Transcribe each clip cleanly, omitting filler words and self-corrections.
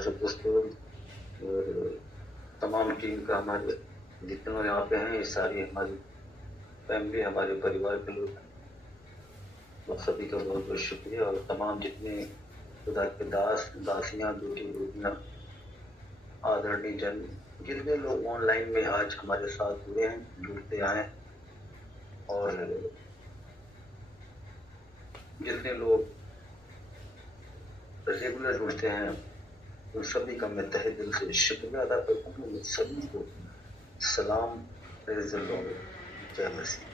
भाजपा दोस्तों और तमाम टीम का हमारे जितने लोग यहाँ पे हैं ये सारी हमारी फैमिली हमारे परिवार के लोग हैं। और सभी का बहुत बहुत शुक्रिया और तमाम जितने खुदा के दास दासियां बेटी बेटियां आदरणीय जन जितने लोग ऑनलाइन में आज हमारे साथ जुड़े हैं जुड़ते आए और जितने लोग रेगुलर जुड़ते हैं उन सभी का मैं तहे दिल से शुक्रिया अदा करता हूँ। मैं सभी को सलाम प्रेज़ द लॉर्ड, जय मसीह,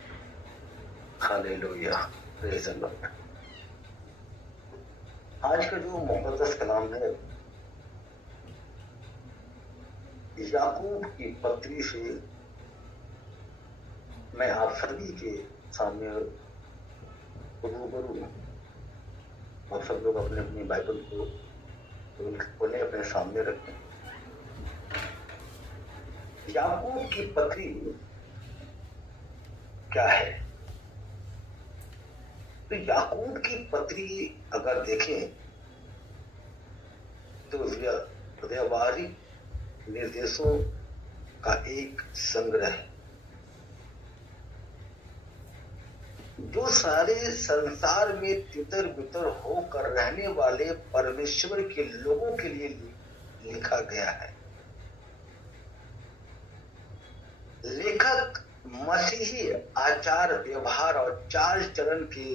हालेलुया, प्रेज़ द लॉर्ड। आज का जो मुक़द्दस कलाम है याकूब की पत्री से मैं आप सभी के सामने रूबरू हूँ। आप सब लोग अपने अपनी बाइबल को खोलें, अपने सामने रखें। याकूब की पत्री क्या है? तो याकूब की पत्री अगर देखें तो व्यवहारिक निर्देशों का एक संग्रह है जो सारे संसार में तितर बितर होकर रहने वाले परमेश्वर के लोगों के लिए लिखा गया है। लेखक मसीही आचार व्यवहार और चाल चलन के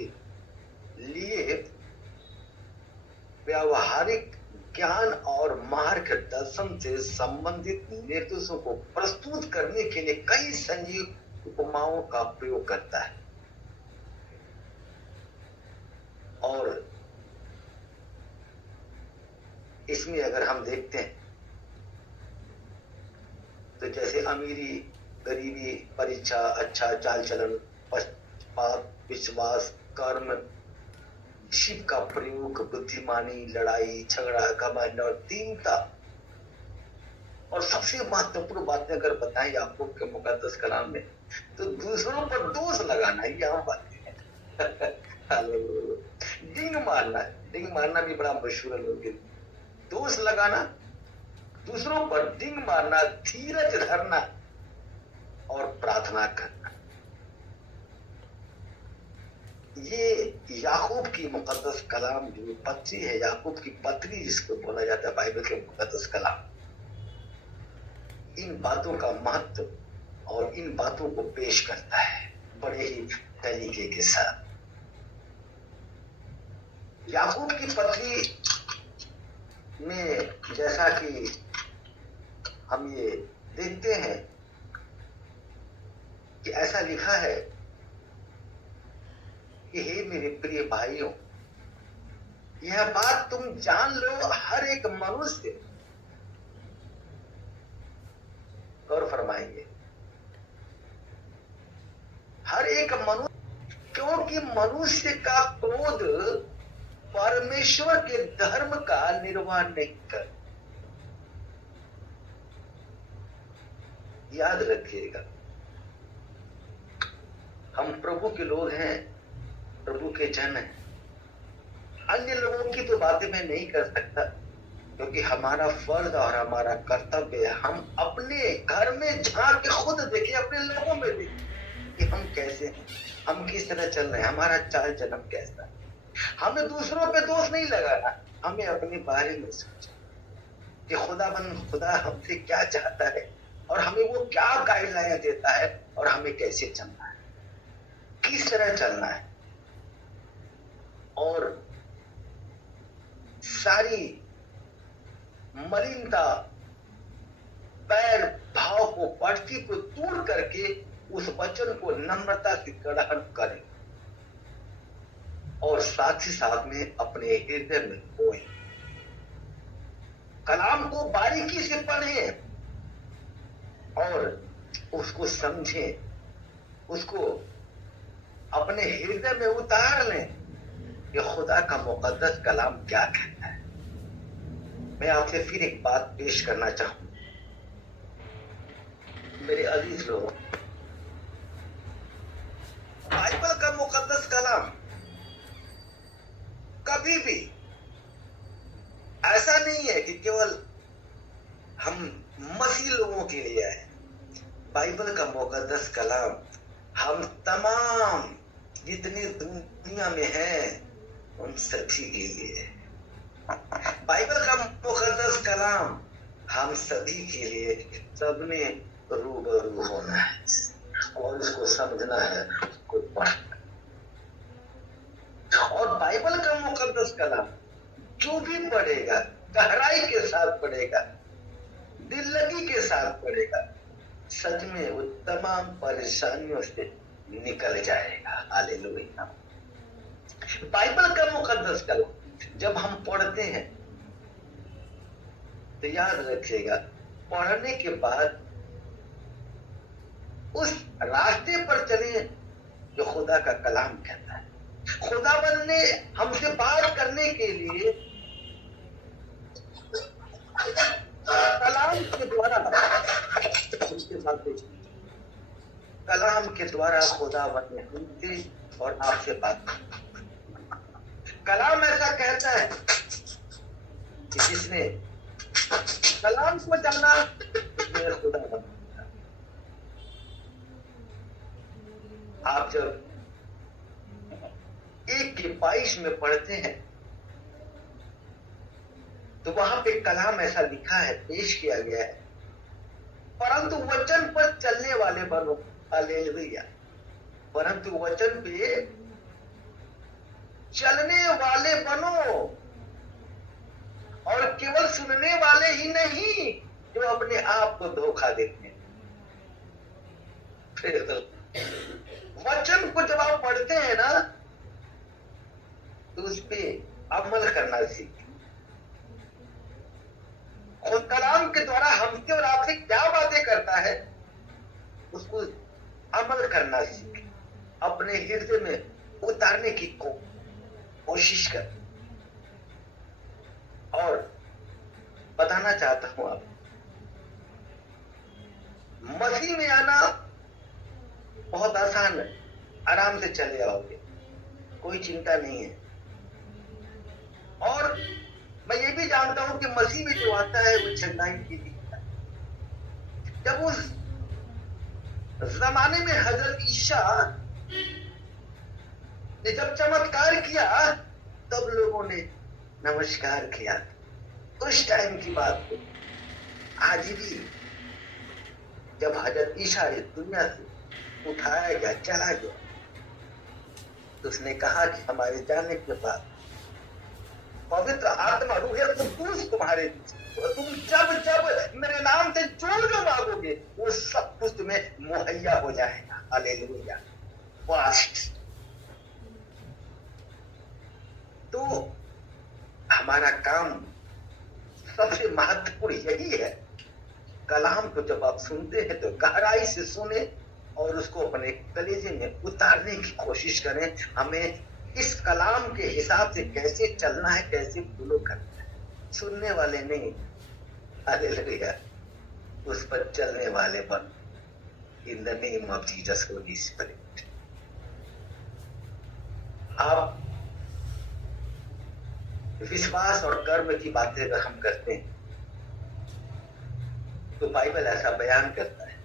लिए व्यावहारिक ज्ञान और मार्ग दर्शन से संबंधित निर्देशों को प्रस्तुत करने के लिए कई संजीव उपमाओं का प्रयोग करता है। और इसमें अगर हम देखते हैं तो जैसे अमीरी गरीबी परीक्षा अच्छा चाल चलन पक्षपात विश्वास कर्म शिव का प्रयोग बुद्धिमानी लड़ाई झगड़ा घमंड और दीनता और सबसे महत्वपूर्ण बातें अगर बताएं आपको के मुकद्दस कलाम में तो दूसरों पर दोष लगाना ये आम बात है। डिंग मारना भी बड़ा मशहूर है लोग। दोष लगाना दूसरों पर डिंग मारना धीरज धरना और प्रार्थना करना ये याकूब की मुकद्दस कलाम जो पत्री है याकूब की पत्री जिसको बोला जाता है बाइबल के मुकद्दस कलाम इन बातों का महत्व और इन बातों को पेश करता है बड़े ही तरीके के साथ। याकूब की पत्री में जैसा कि हम ये देखते हैं कि ऐसा लिखा है कि हे मेरे प्रिय भाइयों यह बात तुम जान लो हर एक मनुष्य गौर फरमाएंगे हर एक मनुष्य क्योंकि मनुष्य का क्रोध परमेश्वर के धर्म का निर्वाह नहीं कर। याद रखिएगा हम प्रभु के लोग हैं प्रभु के जन हैं। अन्य लोगों की तो बातें मैं नहीं कर सकता क्योंकि हमारा फर्ज और हमारा कर्तव्य है हम अपने घर में झांक के खुद देखें अपने लोगों में देखें कि हम कैसे हैं हम किस तरह चल रहे हैं हमारा चाल चलन कैसा है। हमें दूसरों पे दोष नहीं लगाना हमें अपने बारे में सोचना कि खुदा हमसे क्या चाहता है और हमें वो क्या गाइडलाइन देता है और हमें कैसे चलना है किस तरह चलना है। और सारी मलिनता पैर भाव को पटकी को दूर करके उस वचन को नम्रता से ग्रहण करें और साथ ही साथ में अपने हृदय में बोए कलाम को बारीकी से पढ़ें और उसको समझें उसको अपने हृदय में उतार लें कि खुदा का मुकद्दस कलाम क्या कहता है। मैं आपसे फिर एक बात पेश करना चाहूं मेरे अजीज लोग बाइबल का मुकद्दस कलाम कभी भी ऐसा नहीं है कि केवल हम मसीह लोगों के लिए है। बाइबल का मुकद्दस कलाम हम तमाम जितनी दुनिया में हैं उन सभी के लिए। बाइबल का मुकद्दस कलाम हम सभी के लिए, सबने रूबरू होना है और इसको समझना है, उसको पढ़ना है। और बाइबल का मुकद्दस कलाम जो भी पढ़ेगा गहराई के साथ पढ़ेगा, दिल लगी के साथ पढ़ेगा, सच में वो तमाम परेशानियों से निकल जाएगा। हालेलुया। बाइबल का मुकद्दस कलाम जब हम पढ़ते हैं तो याद रखिएगा, पढ़ने के बाद उस रास्ते पर चले जो खुदा का कलाम कहता है। खुदावंद ने हमसे बात करने के लिए कलाम के द्वारा कलाम के द्वारा खुदावंद ने हमसे और आपसे बात की। कलाम ऐसा कहता है कि जिसने कलाम को जाना उसने खुदावंद। आप जब 1:22 में पढ़ते हैं तो वहां पे कलाम ऐसा लिखा है, पेश किया गया है, परंतु वचन पर चलने वाले बनो। हालेलुया। परंतु वचन पे चलने वाले बनो, और केवल सुनने वाले ही नहीं जो अपने आप को धोखा देते हैं। वचन को जब आप पढ़ते हैं ना तो उस पे अमल करना सीखें। खुद कलाम के द्वारा हमसे और आपसे क्या बातें करता है उसको अमल करना सीखें, अपने हृदय में उतारने की कोशिश कर। और बताना चाहता हूं, आप मसीह में आना बहुत आसान है, आराम से चले आओगे, कोई चिंता नहीं है। और मैं ये भी जानता हूं कि मसीह में जो आता है वो चंगाई के लिए आता है। जब उस जमाने में हजरत ईसा ने जब चमत्कार किया तब लोगों ने नमस्कार किया। उस टाइम की बात को आज भी जब हजरत ईसा इस दुनिया से उठाया गया, चला गया, तो उसने कहा कि हमारे जाने के बाद पवित्र आत्मा रूह कुद्दूस तुम्हारे, तुम जब जब मेरे नाम से जो मांगोगे वो सब कुछ तुम्हें मुहैया हो जाएगा। हालेलुया। फास्ट। तो हमारा काम सबसे महत्वपूर्ण यही है, कलाम को जब आप सुनते हैं तो गहराई से सुने और उसको अपने कलेजे में उतारने की कोशिश करें। हमें इस कलाम के हिसाब से कैसे चलना है, कैसे फॉलो करना है। सुनने वाले नहीं, हालेलुया, उस पर चलने वाले बन। इन the name of Jesus Holy spirit. आप विश्वास और कर्म की बातें अगर हम करते हैं तो बाइबल ऐसा बयान करता है,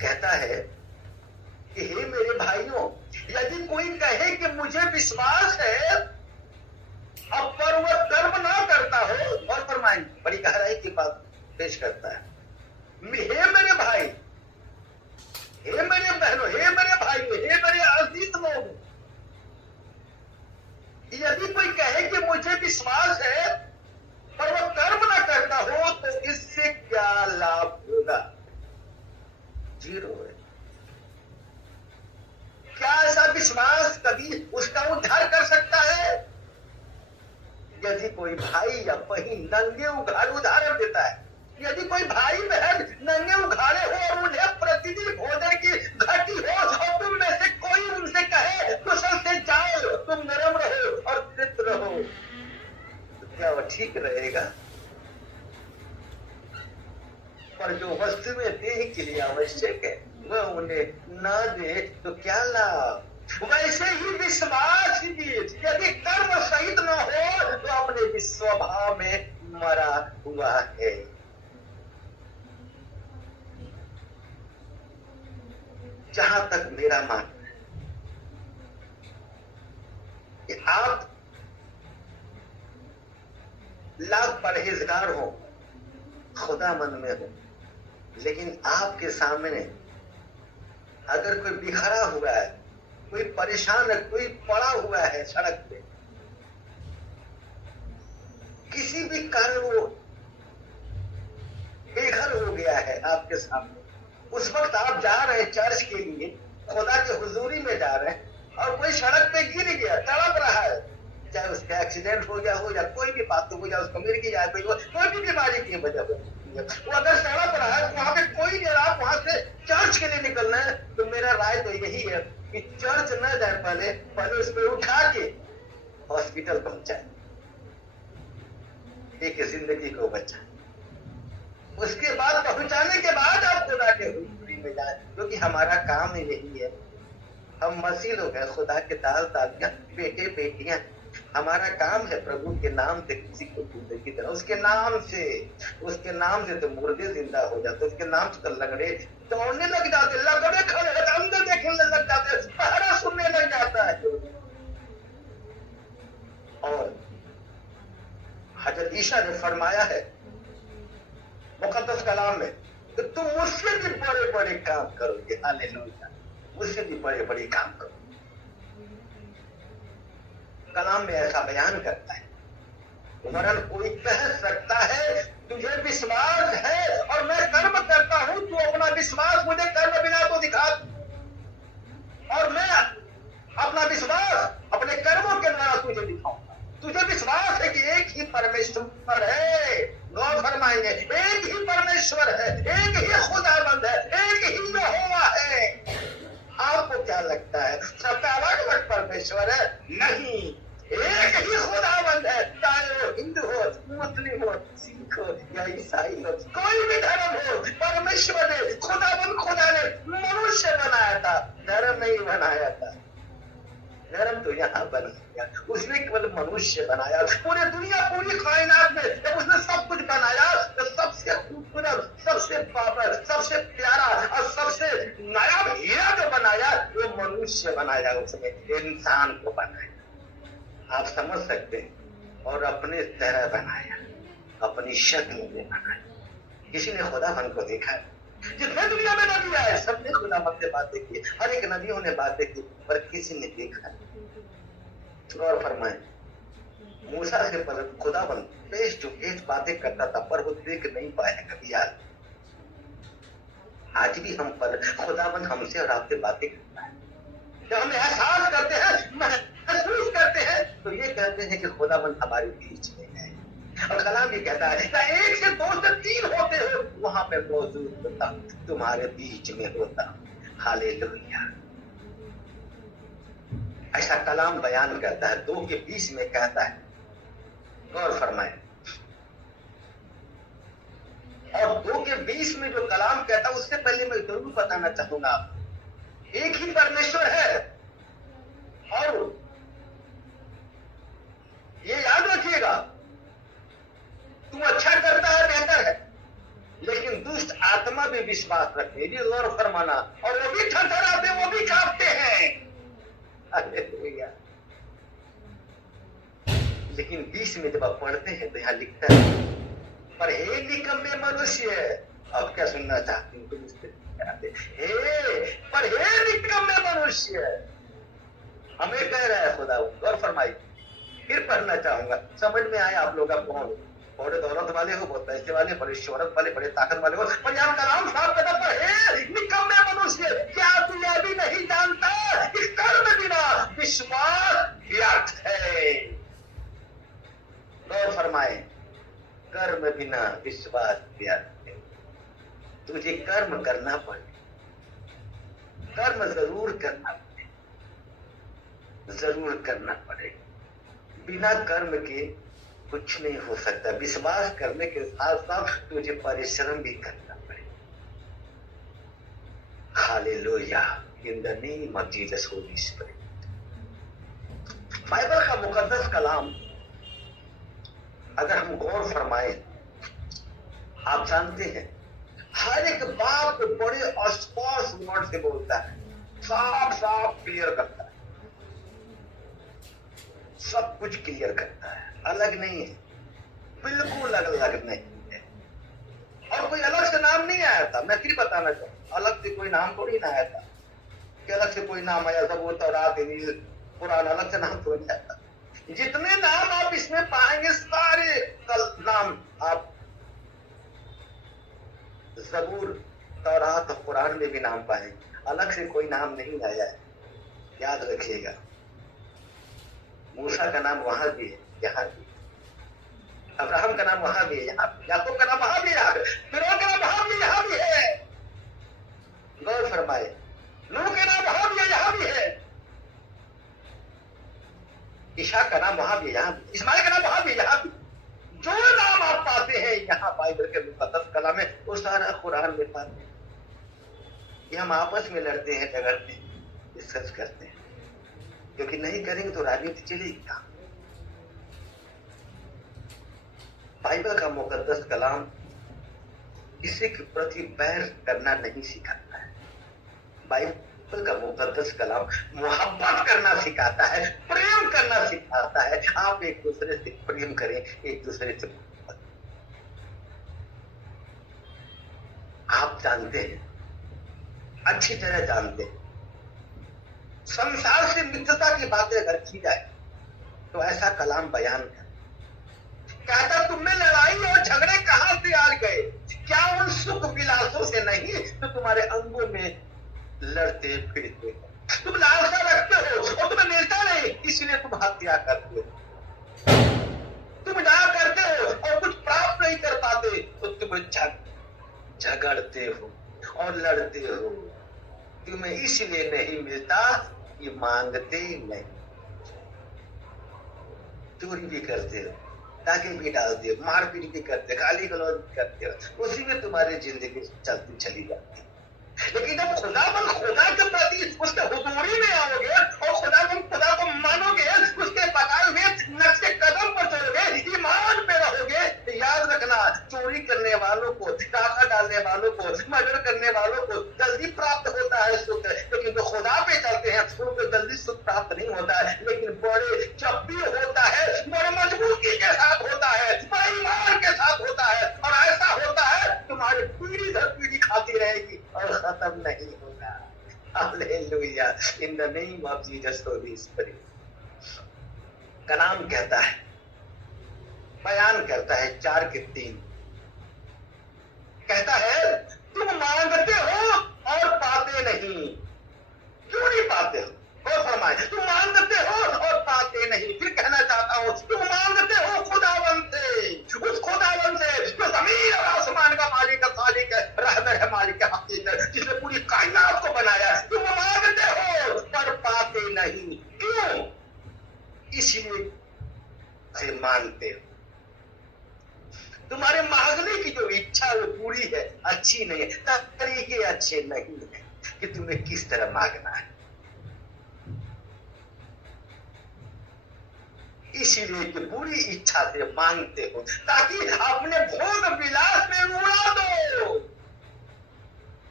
कहता है कि हे मेरे भाइयों, यदि कोई कहे कि मुझे विश्वास है अब पर वह कर्म ना करता हो, और फरमाएं बड़ी गहराई की बात पेश करता है। हे मेरे भाई, हे मेरे बहनों, हे मेरे भाइयों, हे मेरे अजीज लोग, यदि कोई कहे कि मुझे विश्वास है पर वह कर्म ना करता हो तो इससे क्या लाभ होगा? जीरो है। क्या ऐसा विश्वास कभी उसका उद्धार कर सकता है? यदि कोई भाई या बहन नंगे उघाड़े, उदाहरण देता है, यदि कोई भाई बहन नंगे उघाड़े हो और उन्हें प्रतिदिन भोजन की घटी हो और तुम में से कोई उनसे कहे कुशल से जाओ, तुम नरम रहो और तृप्त रहो, तो क्या वह ठीक रहेगा? पर जो वस्तु में देह के लिए आवश्यक है वह उन्हें ना दे तो क्या लाभ? वैसे ही विश्वास भी यदि कर्म सहित न हो तो अपने स्वभाव में मरा हुआ है। जहां तक मेरा मानना है कि आप लाख परहेजगार हो, खुदा मन में हो, लेकिन आपके सामने अगर कोई बिखरा हुआ है, कोई परेशान है, कोई पड़ा हुआ है सड़क पे, किसी भी कारण वो बेघर हो गया है आपके सामने, उस वक्त आप जा रहे हैं चर्च के लिए, खुदा के हुजूरी में जा रहे हैं और कोई सड़क पे गिर गया, तड़प रहा है, चाहे उसका एक्सीडेंट हो गया हो या कोई भी बात हो जाए, उसको मिर्गी जाए, कोई भी बीमारी की वजह से वो अगर तड़प रहा है तो वहां पे कोई नहीं, आप वहां से चर्च के लिए निकलना है, तो मेरा राय तो यही है कि चर्च न जाए, पहले उसको उठा के हॉस्पिटल पहुंचाए, एक जिंदगी को बचाए, उसके बाद पहुंचाने के बाद आप खुदा के हुजूरी में जाए, क्योंकि हमारा काम ही यही है। हम मसीह लोग हैं, खुदा के दास दादियां, बेटे बेटियां, हमारा काम है प्रभु के नाम से किसी को जिंदगी देना, उसके नाम से तो मुर्दे जिंदा हो जाते, उसके नाम से तो लगड़े दौड़ने लग जाते, लगड़े खड़े अंदर देखने लग जाते, पहरा सुनने लग जाता है। और हजरत ईसा ने फरमाया है मुकद्दस कलाम में कि तुम मुझसे भी बड़े बड़े काम करोगे, हालेलुया, मुझसे भी बड़े बड़े काम करोगे। कलाम में ऐसा बयान करता है, वरन कोई कह सकता है तुझे विश्वास है और मैं कर्म करता हूं, तू अपना विश्वास मुझे कर्म बिना तो दिखा, और मैं अपना विश्वास अपने कर्मों के द्वारा तुझे दिखाऊंगा। तुझे विश्वास है कि एक ही परमेश्वर है, गौर फरमाएंगे, एक ही परमेश्वर है, एक ही खुदाबंद है, एक ही यहोवा है। आपको क्या लगता है सबका अलग अलग परमेश्वर है? नहीं, एक ही खुदाबंद है, चाहे वो हिंदू हो, मुस्लिम हो, सिख हो या ईसाई हो, कोई भी धर्म हो, परमेश्वर ने खुदा ने मनुष्य बनाया था, धर्म नहीं बनाया था। धर्म तो यहाँ बना गया, उसने केवल मनुष्य बनाया। पूरी दुनिया, पूरी कायनात में जब उसने सब कुछ बनाया तो सबसे खूबसूरत, सबसे पावन, सबसे प्यारा और सबसे नायाब हीरा जो बनाया वो मनुष्य बनाया, उसने इंसान को बनाया। आप समझ सकते हैं, और अपने तरह बनाया, अपनी शक्ल में बनाया। किसी ने खुदावन को देखा है? जितने दुनिया में नबी आए सबने खुदावन से बातें की, हर एक नबियों ने बातें की, पर किसी ने देखा। गौर फरमाए, मूसा से पर खुदावन फेस टू फेस बातें करता था, पर वो देख नहीं पाया कभी। आज भी हम पर खुदावन हमसे और आपसे बातें करता है। जब हम एहसास करते हैं, महसूस करते हैं, तो ये कहते हैं कि खुदावन हमारे बीच में है। और कलाम भी कहता है एक से दो से तीन होते हो वहां पे मौजूद होता, तुम्हारे बीच में होता। हालेलुया, ऐसा कलाम बयान करता है, 2 के 20 में कहता है। गौर फरमाए, और 2 के 20 में जो कलाम कहता है उससे पहले मैं जरूर बताना चाहूंगा, एक ही परमेश्वर है। और ये याद रखिएगा, तू अच्छा करता है बेहतर है, लेकिन दुष्ट आत्मा भी विश्वास रखते हैं, गौर फरमाना, और वो भी थरथराते, वो भी कांपते हैं। लेकिन 20 में जब आप पढ़ते हैं तो यहां लिखता है, पर हे निकम्मे मनुष्य, अब क्या सुनना चाहते हैं तुम इससे? पर हे निकम्मे मनुष्य, हमें कह रहा है खुदा। गौर फरमाई, फिर पढ़ना चाहूंगा, समझ में आए आप लोग? आप कौन, बड़े दौलत वाले हो, बहुत पैसे वाले, बड़े शोहरत वाले, बड़े ताकत वाले हो, पर यहाँ कलाम साहब कहता है निकम्मे मनुष्य, क्या तू यह भी नहीं जानता कि कर्म बिना विश्वास व्यर्थ है? गौर फरमाए, कर्म बिना विश्वास व्यर्थ है। तुझे कर्म करना पड़े, कर्म जरूर करना पड़े, जरूर करना पड़े। बिना कर्म के कुछ नहीं हो सकता। विश्वास करने के साथ साथ तुझे परिश्रम भी करना पड़े। Hallelujah, in the name of Jesus Holy spirit. Bible का मुकद्दस कलाम अगर हम गौर फरमाएं, आप जानते हैं हर एक बात बड़े स्पष्ट वर्ड से बोलता है, साफ साफ क्लियर करता है, सब कुछ क्लियर करता है, अलग नहीं है, बिल्कुल अलग नहीं है। और कोई अलग से नाम नहीं आया था, मैं फिर बताना चाहूँ, अलग से कोई नाम थोड़ी ना आया था कि अलग से कोई नाम आया था वो तौरात इंजील कुरान, अलग से नाम थोड़ी आया था। जितने नाम आप इसमें पाएंगे सारे नाम आप ज़बूर, तौरात और कुरान में भी नाम पाएंगे, अलग से कोई नाम नहीं आया है, याद रखिएगा। मूसा का नाम वहां भी है, यहाँ भी, अब्राहम का नाम वहां भी है, यहाँ भी, याकूब का नाम वहां भी है, फिरौन का नाम वहां भी यहाँ भी है, गौर फरमाए, नूह का नाम वहां भी है, यहाँ भी है, ईशा का नाम वहां भी है, यहाँ भी, इस्माइल का नाम वहां भी है, यहाँ भी। जो नाम आप पाते हैं यहाँ बाइबल के मुकद्दस कलाम में, वो सारा कुरान में पाते हैं। ये हम आपस में लड़ते हैं, झगड़ते हैं, डिस्कस करते हैं, क्योंकि नहीं करेंगे तो राजनीति चलेगी कहां। बाइबल का मुकद्दस कलाम किसी के प्रति बैर करना नहीं सिखाता है। बाइबल का मुकद्दस कलाम मोहब्बत करना सिखाता है, प्रेम करना सिखाता है। आप एक दूसरे से प्रेम करें, एक दूसरे से मोहब्बत। आप जानते हैं, अच्छी तरह जानते हैं, संसार से मित्रता की बातें अगर की जाए तो ऐसा कलाम बयान कर कहता, तुम में लड़ाई और झगड़े कहां से आ गए? क्या उन सुख विलासों से नहीं तो तुम्हारे अंगों में लड़ते फिरते हो? तुम लालसा रखते हो और तुम्हें मिलता नहीं, इसलिए तुम हत्या करते हो। तुम ना करते हो और कुछ प्राप्त नहीं कर पाते तो तुम झगड़ते हो और लड़ते हो। तुम्हें इसलिए नहीं मिलता कि मांगते नहीं। चोरी भी करते हो, ताकि भी डालते हो, मारपीट भी करते हो, गाली गलौज भी करते हो, उसी में तुम्हारी जिंदगी चलती चली जाती है। लेकिन जब खुदा के प्रति उसके हुजूरी में आओगे और खुदा को मानोगे, उसके बताए हुए नक्शे कदम पर चलोगे, ईमान पे रहोगे, याद रखना, चोरी करने वालों को, डाका डालने वालों को, मर्डर करने वालों को जल्दी प्राप्त होता है सुख, लेकिन जो खुदा पे चलते हैं उनको जल्दी सुख प्राप्त नहीं होता है। लेकिन बड़े जब भी होता है, बड़े मजबूती के साथ होता है, बड़े ईमान के साथ होता है, और ऐसा होता है तुम्हारी पीढ़ी दर पीढ़ी खाती रहेगी और खत्म नहीं होगा। Hallelujah, in the name of Jesus Holy Spirit. कलाम कहता है, बयान करता है 4:3, कहता है तुम मांगते हो और पाते नहीं। क्यों नहीं पाते हो? और फरमाए, तुम मांगते हो और पाते नहीं। फिर कहना चाहता हूं, तुम मांगते हो खुदावन से, उस खुदावन से जो जमीन और आसमान का मालिक है, खालिक है, रहबर है, मालिक है, हकीक है, जिसने पूरी कायनात को बनाया। तुम मांगते हो पर पाते नहीं। क्यों? इसलिए से मांगते हो। तुम्हारे मांगने की जो इच्छा वो पूरी है, अच्छी नहीं है, तरीके अच्छे नहीं है कि तुम्हें किस तरह मांगना है। इसीलिए कि पूरी इच्छा से मांगते हो ताकि अपने भोग विलास में उड़ा दो।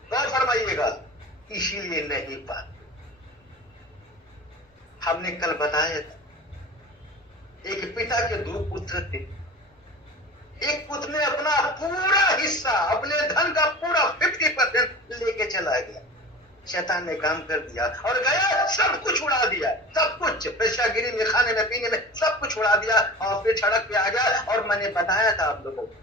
गौर फरमाइएगा, इसीलिए नहीं पाते। हमने कल बताया था, एक पिता के 2 पुत्र थे। एक पुत्र ने अपना पूरा हिस्सा, अपने धन का पूरा 50% लेके चला गया। शैतान ने काम कर दिया और गया, सब कुछ उड़ा दिया, सब कुछ, पेशागिरी में, खाने में, पीने में, सब कुछ उड़ा दिया और फिर सड़क पे आ गया। और मैंने बताया था आप लोगों को,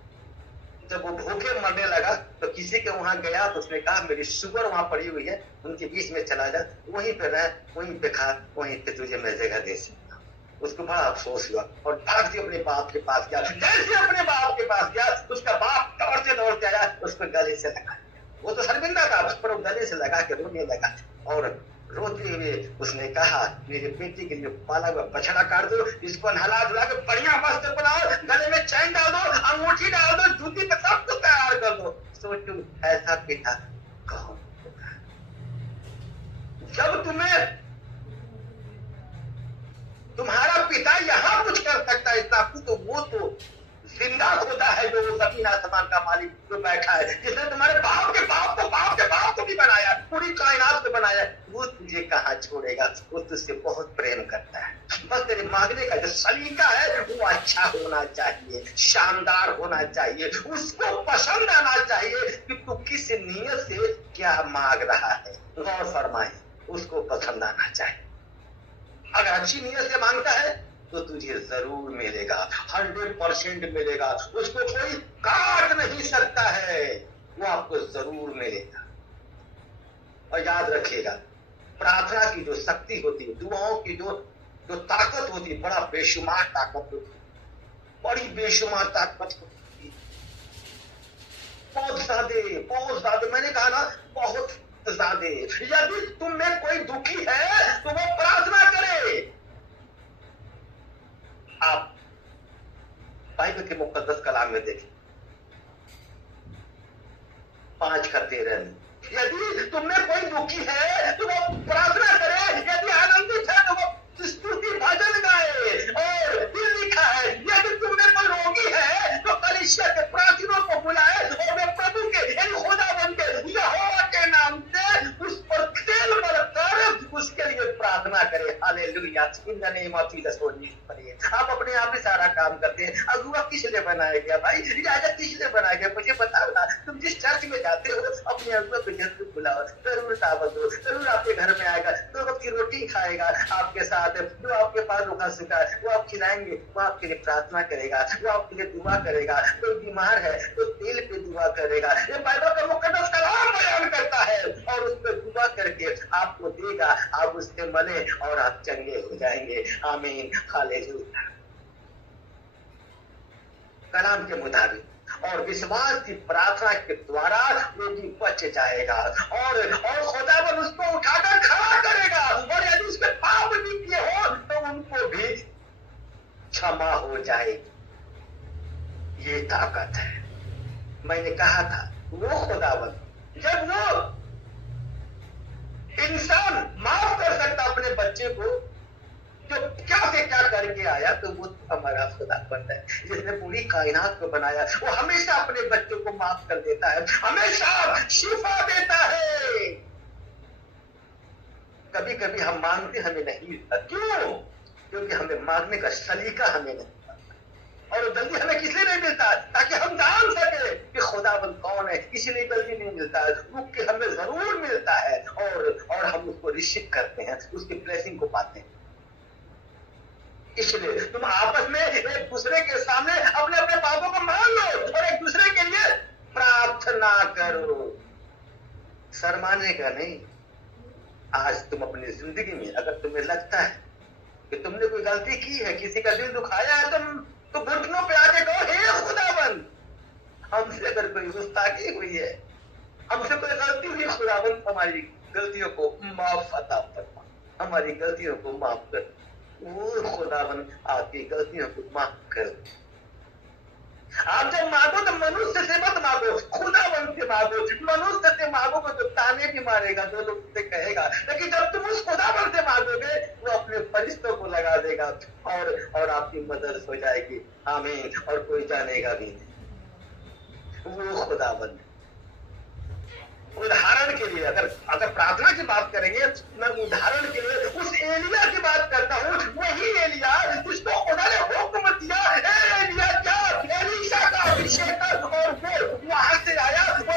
जब वो भूखे मरने लगा तो किसी के वहां गया तो उसने कहा मेरी शुगर वहां पड़ी हुई है, उनके बीच में चला जा, वहीं पे रह, वहीं पे खा, वहीं पे तुझे मैं जगह दे सकता। उसको बड़ा अफसोस हुआ और भाग के अपने बाप के पास गया। जैसे अपने बाप के पास गया, उसका बाप दौड़ते दौड़ते आया, उसको गले से लगा। वो तो शर्मिंदा था, उस पर वो गले से लगा के रोने लगा और रोते हुए उसने कहा, मेरे बेटे के लिए पाला हुआ बछड़ा काट दो, इसको नहला धुला के बढ़िया वस्त्र बनाओ, गले में चैन डाल दो, अंगूठी डाल दो, जूती पे सब कुछ तैयार कर दो। सोचो ऐसा पिता कौन होगा? जब तुम्हारा पिता यहाँ कुछ कर सकता है इतना कुछ, तो वो तो जिंदा खुदा है जो जमीन आसमान का मालिक जो बैठा है, जिसने तुम्हारे बाप के बाप को बाप के बाप को भी बनाया, पूरी कायनात को बनाया, वो तुझे कहाँ छोड़ेगा। वो तुझसे बहुत प्रेम करता है। बस तेरे मांगने का जो सलीका है वो अच्छा होना चाहिए, शानदार होना चाहिए, उसको पसंद आना चाहिए कि तू किस नीयत से क्या मांग रहा है। गौर फरमाए, उसको पसंद आना चाहिए। अगर अच्छी नीयत से मांगता है तो तुझे जरूर मिलेगा, 100% मिलेगा, उसको कोई काट नहीं सकता है, वो आपको जरूर मिलेगा। और याद रखिएगा, प्रार्थना की जो शक्ति होती है, दुआओं की जो ताकत होती है, बड़ा बेशुमार ताकत होती है, बड़ी बेशुमार ताकत होती है, बहुत ज्यादा, मैंने कहा ना बहुत ज्यादा। यदि तुम में कोई दुखी है तो वो प्रार्थना करे। आप बाइबल के मुकद्दस कलाम में देखें, 5:13, यदि तुमने कोई दुखी है तो वो प्रार्थना करे, यदि आनंदित है तो वो स्तुति भजन गाए। और फिर लिखा है, यदि तुमने कोई रोगी है तो कलीसिया के प्राचीनों को बुलाए और वे प्रभु के यानी खुदावंद के यहोवा के नाम से उस पर तेल बरकर उसके लिए प्रार्थना करे। Hallelujah, in the name of Jesus. आप अपने आप ही सारा काम करते हैं। अगुआ किस लिए बनाया गया भाई? इजाजत किस लिए बनाया गया? मुझे बताओ ना। तुम जिस चर्च में जाते हो अपने अगुआ को जरूर बुलाओ, जरूर दावत दो, जरूर आपके घर में आएगा, 2 वक्त की रोटी खाएगा आपके साथ, जो आपके पास रुका सुखा है वो आप खिलाएंगे, वो आपके लिए प्रार्थना करेगा, वो आपके लिए दुआ करेगा। कोई बीमार है तो तेल पे दुआ करेगा। ये बाइबल का मुकद्दस कलाम बयान करता है और उस पर दुआ करके आपको देगा, आप उससे मिले और आप चंगे हो जाएंगे। आमीन, हालेलुया। कलाम के मुताबिक और विश्वास की प्रार्थना के द्वारा रोगी बच जाएगा और खुदावन उसको उठाकर खड़ा करेगा। और यदि उसमें पाप भी किए हो तो उनको भी क्षमा हो जाएगी। ये ताकत है। मैंने कहा था वो खुदावन, जब वो इंसान माफ कर सकता अपने बच्चे को जो क्या से क्या करके आया, तो वो हमारा खुदावन है जिसने पूरी कायनात को बनाया। वो हमेशा अपने बच्चों को माफ कर देता है, हमेशा शिफा देता है। कभी कभी हम मांगते हमें नहीं मिलता, क्यों? क्योंकि हमें मांगने का सलीका हमें नहीं मिलता। और जल्दी हमें किसलिए नहीं मिलता? ताकि हम जान सके कि खुदावन कौन है। इसलिए जल्दी नहीं मिलता है, रुक के हमें जरूर मिलता है और हम उसको रिसीव करते हैं, उसकी ब्लेसिंग को पाते हैं। इसलिए तुम आपस में एक दूसरे के सामने अपने अपने पापों को मान लो और एक दूसरे के लिए प्रार्थना करो। शर्माने का नहीं। आज तुम अपनी जिंदगी में अगर तुम्हें लगता है कि तुमने कोई गलती की है, किसी का दिल दुखाया है, तुम तो घुटनों पे आके कहो, हे खुदावन, हमसे अगर कोई गुस्ताखी हुई है, हमसे कोई गलती हुई, खुदावन हमारी गलतियों को माफ अता फरमा, हमारी गलतियों को माफ कर। वो खुदावन आपकी गलतियों को माफ कर। आप जब मांगो तो मनुष्य से मत मांगो, खुदावन से मांगो। मनुष्य से मांगोगे तो ताने भी मारेगा, दो लोग से कहेगा, लेकिन जब तुम उस खुदावन से मांगोगे वो अपने फरिश्तों को लगा देगा और आपकी मदद हो जाएगी। आमीन। और कोई जानेगा भी नहीं। वो खुदावन। उदाहरण के लिए अगर प्रार्थना की बात करेंगे, मैं उदाहरण के लिए उस एलिया की बात करता हूँ। वही एलिया जिसको खुदा ने हुक्म दिया, एलिया क्या एलीशा का अभिषेक, और वो वहां से आया। वो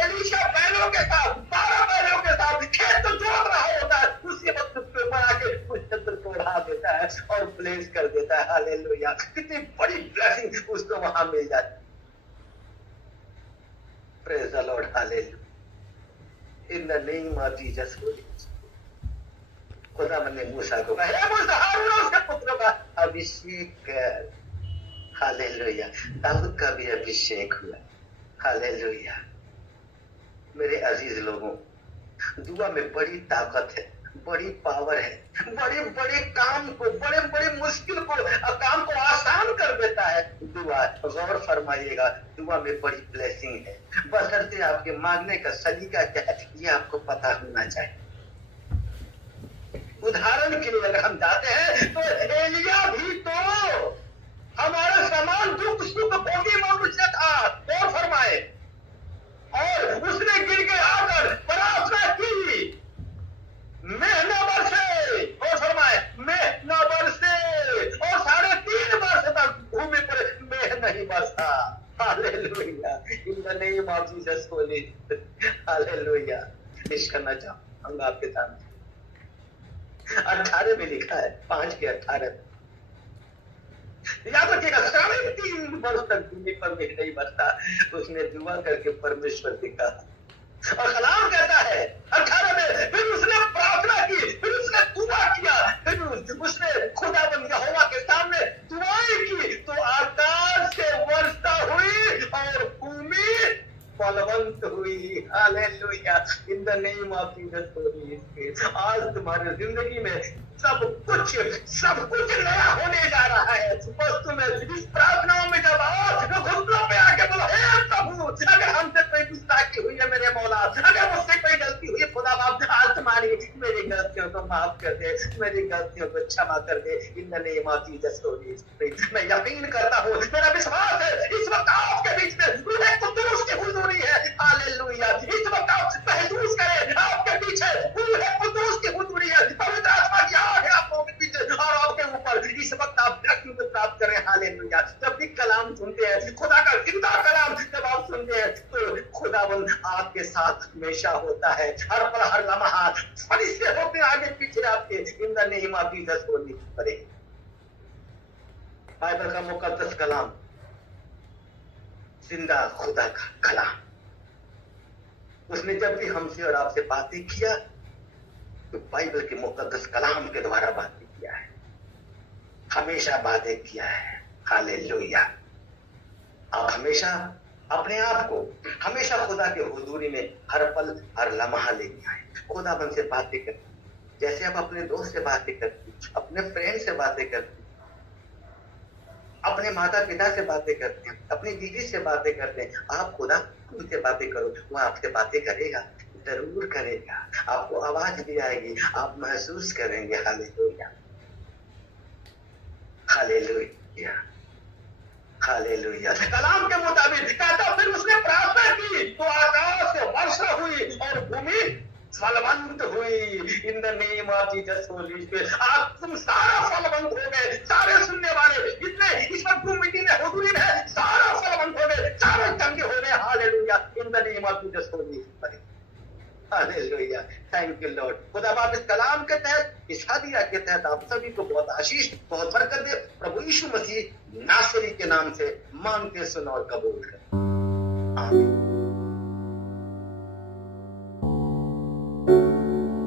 एलीशा बैलों के साथ, 12 बैलों के साथ खेत जोत रहा होता है, उसी वक्त उसको बना के उस चंद्र को उड़ा देता है और ब्लेस कर देता है। हालेलुया, कितनी बड़ी ब्लेसिंग उसको वहां मिल जाती। Praise the Lord, hallelujah. In the name of Jesus. खुदा ने मूसा को कहा, मूसा हारून और उसके पुत्रों का अभिषेक कर। हालेलुया। दाऊद का भी अभिषेक हुआ। हालेलुया। मेरे अजीज लोगों, दुआ में बड़ी ताकत है, बड़ी पावर है। बड़े बड़े काम को, बड़े बड़े मुश्किल को, काम को आसान कर देता है दुआ। गौर फरमाइएगा, दुआ में बड़ी ब्लेसिंग है। बशर्ते आपके मांगने का सलीका क्या है ये आपको पता होना चाहिए। उदाहरण के लिए अगर हम जाते हैं तो समान दुख सुख भोगी मनुष्य था। और फरमाए, और उसने गिर के आकर प्रार्थना की, मैं न बरसे। और फरमाए, मैं न बरसे। और 3.5 वर्ष तक भूमि पर मैं नहीं बरसा। Hallelujah, in the name of Jesus Holi. Hallelujah. पेश करना चाहूंगा आपके सामने 18 में लिखा है, 5 के 18 याद रखिएगा। 3.5 वर्ष तक भूमि पर मैं नहीं बरसा। उसने दुआ करके परमेश्वर से कहा, और कलाम कहता है 18 में, फिर उसने प्रार्थना की, फिर उसने दुआ किया, फिर उसने खुदावंद यहोवा के सामने दुआएं की, तो आकाश से वर्षा हुई और भूमि फलवंत हुई। Hallelujah, in the name of Jesus Holi. आज तुम्हारे जिंदगी में सब कुछ नया होने जा रहा है। बस तुम्हें इस प्रार्थनाओं में जब आओ तो घुटनों पे आके बोलो, हे प्रभु, अगर हमसे कोई गुस्ताखी हुई है मेरे मौला, अगर मुझसे कोई गलती हुई है खुदा बाप, आज तुम्हारी मेरी गलतियों को माफ कर दे, मेरी गलतियों को क्षमा कर दे। In the name of Jesus Holy. मैं यकीन करता हूँ, मेरा विश्वास है, इस वक्त आपके बीच में रूह कुद्दूस की हुजूरी है। हालेलुया, इस वक्त आप महसूस करें, आपके पीछे रूह कुद्दूस की हुजूरी है। पवित्र आत्मा की आग है आपको के पीछे और आपके ऊपर। इस वक्त आप व्यक्ति को प्राप्त करें। हालेलुया। जब भी कलाम सुनते हैं, खुदा का जिंदा कलाम जब आप सुनते हैं, तो खुदावंद आपके साथ हमेशा होता है, हर पल हर लम्हा फरिश्ते होते आगे पीछे आपके। इन the name of Jesus Holi पड़े। बाइबल का मुकद्दस कलाम, जिंदा खुदा का कलाम, उसने जब भी हमसे और आपसे बातें किया तो बाइबल के मुकद्दस कलाम के द्वारा बातें किया है, हमेशा बातें किया है। हालेलुया। आप हमेशा अपने आप को हमेशा खुदा के हुजूरी में हर पल हर लम्हा लेके आए, खुदाबंद से बातें करते, जैसे आप अपने दोस्त से बातें करते, अपने फ्रेंड से बातें करते, अपने माता पिता से बातें करते हैं, अपनी बीवी से बातें करते हैं। आप खुदा उनसे बातें करो, वो आपसे बातें करेगा, जरूर करेगा। आपको आवाज भी आएगी, आप महसूस करेंगे। Hallelujah, hallelujah, hallelujah. कलाम के मुताबिक कहता, फिर उसने प्रार्थना की तो आकाश से वर्षा हुई और भूमि फलवंत हुई। इन the name of Jesus Holi. आप तुम सारा फलवंत हो गए, सारे सुनने वाले जितने इस वक्त मीटिंग में हुजूरी में है, सारा फलवंत हो गए, सारे चंगे हो गए। Hallelujah, in the name of Jesus Holi. Hallelujah, thank you Lord. खुदा बाप इस कलाम के तहत, इस हदिया के तहत आप सभी को बहुत आशीष, बहुत बरकत दे। प्रभु यीशु मसीह नासरी के नाम से मांगते सुनो और कबूल करें। आमीन।